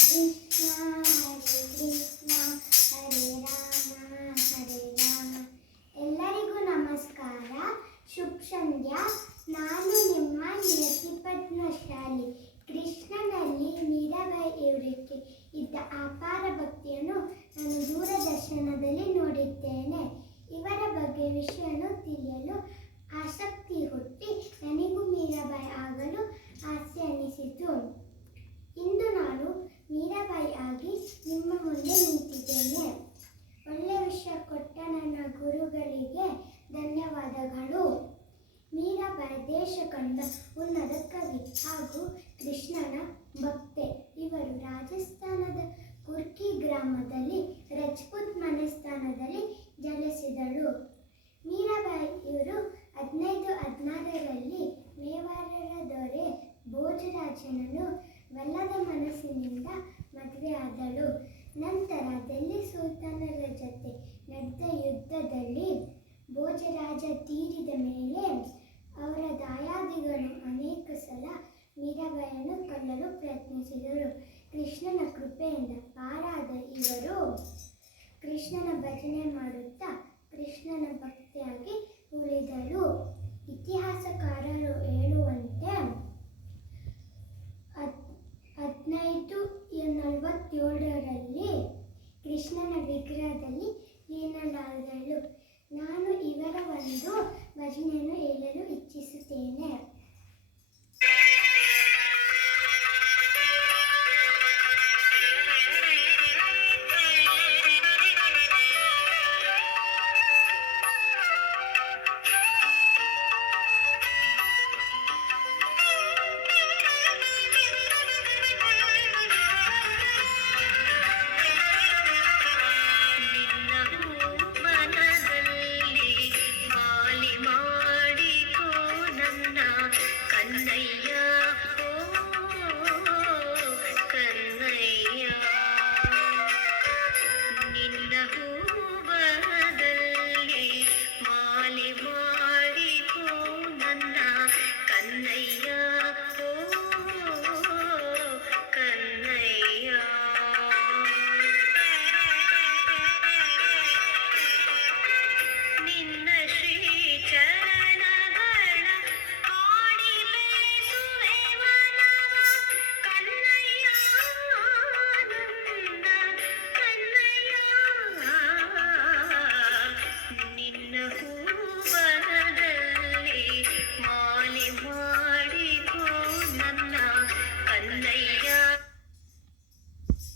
ಕೃಷ್ಣ ಹರೇ ರಾಮ. ಎಲ್ಲರಿಗೂ ನಮಸ್ಕಾರ. ಶುಭ ಸಂಧ್ಯಾ. ನಾನು ನಿಮ್ಮ ನಿಯತಿಪದ್ಮಶಾಲಿ. ಕೃಷ್ಣನಲ್ಲಿ ಮೀರಾಬಾಯಿ ಇವರಿಗೆ ಇದ್ದ ಅಪಾರ ಭಕ್ತಿಯನ್ನು ನಾನು ದೂರದರ್ಶನದಲ್ಲಿ ನೋಡಿದ್ದೇನೆ. ಇವರ ಬಗ್ಗೆ ವಿಷಯವನ್ನು ತಿಳಿಯಲು ಆಸಕ್ತಿ ಹುಟ್ಟಿ ನನಗೂ ಮೀರಾಬಾಯಿ ಆಗಲು ಆಸೆ ಅನಿಸಿತು. ಇಂದು ನಾನು ಮೀರಾಬಾಯಿ ಆಗಿ ನಿಮ್ಮ ಮುಂದೆ ನಿಂತಿದ್ದೇನೆ. ಒಳ್ಳೆಯ ವಿಷಯ ಕೊಟ್ಟ ನನ್ನ ಗುರುಗಳಿಗೆ ಧನ್ಯವಾದಗಳು. ಮೀರಾಬಾಯಿ ದೇಶ ಕಂಡ ಉನ್ನತ ಕವಿ ಹಾಗೂ ಕೃಷ್ಣನ ಭಕ್ತೆ. ಇವರು ರಾಜಸ್ಥಾನದ ಕುರ್ಕಿ ಗ್ರಾಮದಲ್ಲಿ ರಜಪೂತ್ ಮನೆತನದಲ್ಲಿ ಜನಿಸಿದಳು. ಮೀರಾಬಾಯಿ ಇವರು 1516ರಲ್ಲಿ ಮೇವಾಡದ ದೊರೆ ಭೋಜರಾಜನನ್ನು ಒಲ್ಲದ ಮನಸ್ಸಿನಿಂದ ಮದುವೆಯಾದಳು. ನಂತರ ದಿಲ್ಲಿ ಸುಲ್ತಾನರ ಜೊತೆ ನಡೆದ ಯುದ್ಧದಲ್ಲಿ ಭೋಜರಾಜ ತೀರಿದ ಮೇಲೆ ಅವರ ದಾಯಾದಿಗಳು ಅನೇಕ ಸಲ ಮೀರಾಬಾಯಿಯನ್ನು ಕೊಲ್ಲಲು ಪ್ರಯತ್ನಿಸಿದರು. ಕೃಷ್ಣನ ಕೃಪೆಯಿಂದ ಪಾರಾದ ಇವರು ಕೃಷ್ಣನ ಭಜನೆ ಮಾಡುತ್ತಾ ಕೃಷ್ಣನ ಭಕ್ತಿಯಾಗಿ ಉಳಿದರು. ಇತಿಹಾಸಕಾರರು ಹೇಳುವಂತೆ